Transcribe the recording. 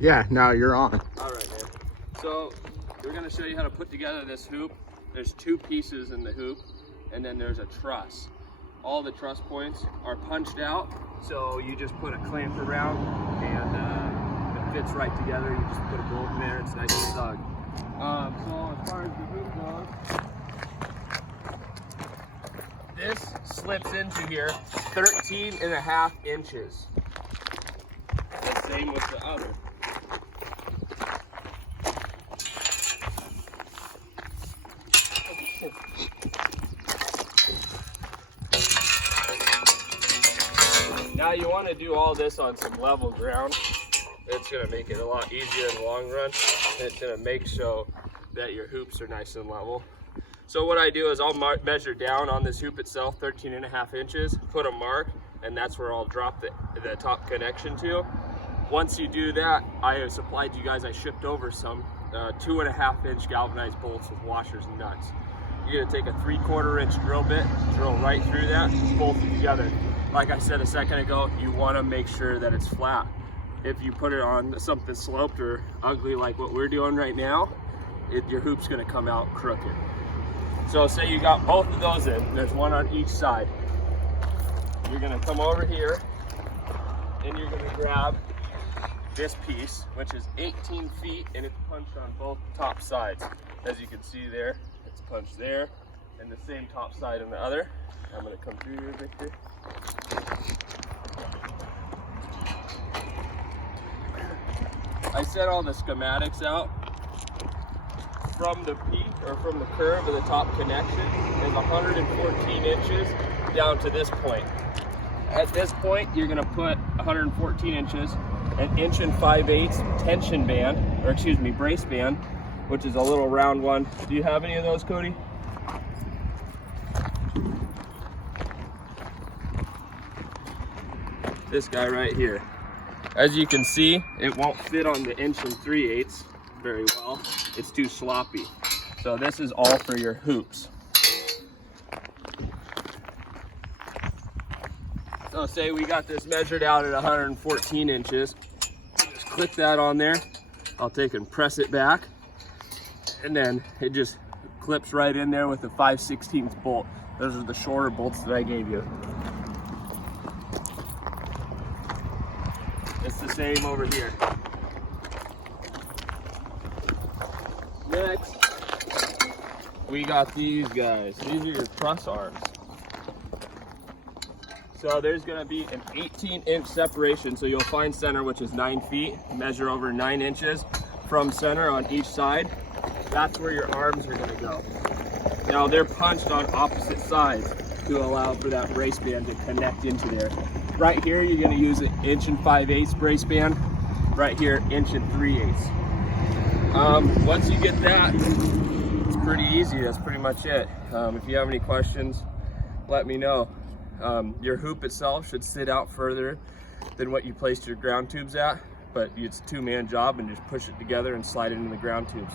Yeah, now you're on. All right, man. So we're gonna show you how to put together this hoop. There's two pieces in the hoop, and then there's a truss. All the truss points are punched out, so you just put a clamp around, and it fits right together. You just put a bolt in there, it's nice and snug. So as far as the hoop goes, this slips into here 13.5 inches. The same with the other. Now you want to do all this on some level ground. It's going to make it a lot easier in the long run. It's going to make so that your hoops are nice and level. So what I do is I'll measure down on this hoop itself 13.5 inches, put a mark, and that's where I'll drop the top connection to. Once you do that, I supplied you guys, I shipped over some 2.5 inch galvanized bolts with washers and nuts. You're going to take a 3/4 inch drill bit, drill right through that, bolt it together. Like I said a second ago, you want to make sure that it's flat. If you put it on something sloped or ugly like what we're doing right now, your hoop's going to come out crooked. So say you got both of those in, there's one on each side. You're going to come over here and you're going to grab this piece, which is 18 feet, and it's punched on both top sides. As you can see there, it's punched there, and the same top side on the other. I'm going to come through here, Victor. I set all the schematics out. From the peak or from the curve of the top connection is 114 inches down to this point. At this point, you're going to put 114 inches, an 1 5/8 tension band, or excuse me, brace band, which is a little round one. Do you have any of those, Cody? This guy right here. As you can see, it won't fit on the 1 3/8 very well. It's too sloppy. So this is all for your hoops. So say we got this measured out at 114 inches. Just click that on there. I'll take and press it back. And then it just clips right in there with a 5/16 bolt. Those are the shorter bolts that I gave you. It's the same over here. Next, we got these guys. These are your truss arms. So there's going to be an 18-inch separation. So you'll find center, which is 9 feet. Measure over 9 inches from center on each side. That's where your arms are going to go. Now they're punched on opposite sides to allow for that brace band to connect into there. Right here, you're going to use an 1 5/8 brace band. Right here, 1 3/8. Once you get that, it's pretty easy. That's pretty much it. If you have any questions, let me know. Your hoop itself should sit out further than what you placed your ground tubes at, but it's a 2-man job, and just push it together and slide it into the ground tubes.